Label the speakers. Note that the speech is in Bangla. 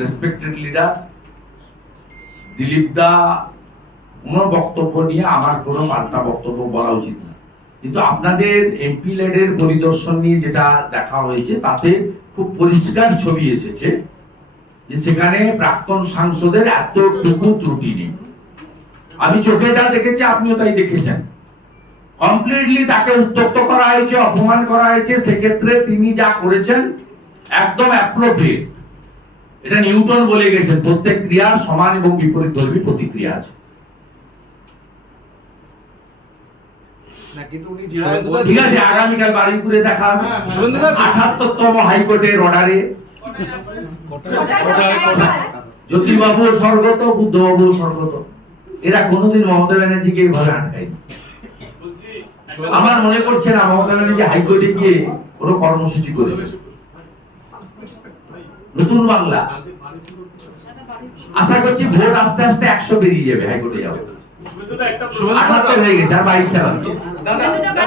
Speaker 1: রেসপেক্টেড লিডার দিলীপ দা কোনো বক্তব্য নিয়ে আমার কোনো পাল্টা বক্তব্য বলা উচিত না। কিন্তু আপনাদের এমপি লেডের পরিদর্শন নিয়ে যেটা দেখা হয়েছে, তাতে খুব পরিষ্কার ছবি এসেছে যে সেখানে প্রাক্তন সাংসদের এতটুকু ত্রুটি নেই। আমি চোখে যা দেখেছি, আপনিও তাই দেখেছেন। কমপ্লিটলি তাকে উত্তক্ত করা হয়েছে, অপমান করা হয়েছে, সেক্ষেত্রে তিনি যা করেছেন, একদম অ্যাপ্রোপ্রিয়েট এটা নিউটন বলে গেছেন প্রত্যেক ক্রিয়ার সমান এবং বিপরীত ধর্মী প্রতিক্রিয়া আছে।
Speaker 2: না কিন্তু উনি
Speaker 1: ঠিক আছে আগামীকাল বারুইপুরে দেখা হবে। আঠাত্তরতম হাইকোর্টের অর্ডারে জ্যোতিবাবু স্বর্গত বুদ্ধবাবু স্বর্গত। এরা কোনোদিন মমতা ব্যানার্জিকে এইভাবে আটকায়নি। আমার মনে করছে না মমতা ব্যানার্জি হাইকোর্টে গিয়ে কোনো কর্মসূচি করেছে। নতুন বাংলা। আশা করছি ভোট আস্তে আস্তে একশো বেরিয়ে যাবে হাইকোর্টে যাবে। আঠাত্তর হয়ে গেছে আর বাইশটা বাকি আছে।
Speaker 3: দাদা দাদা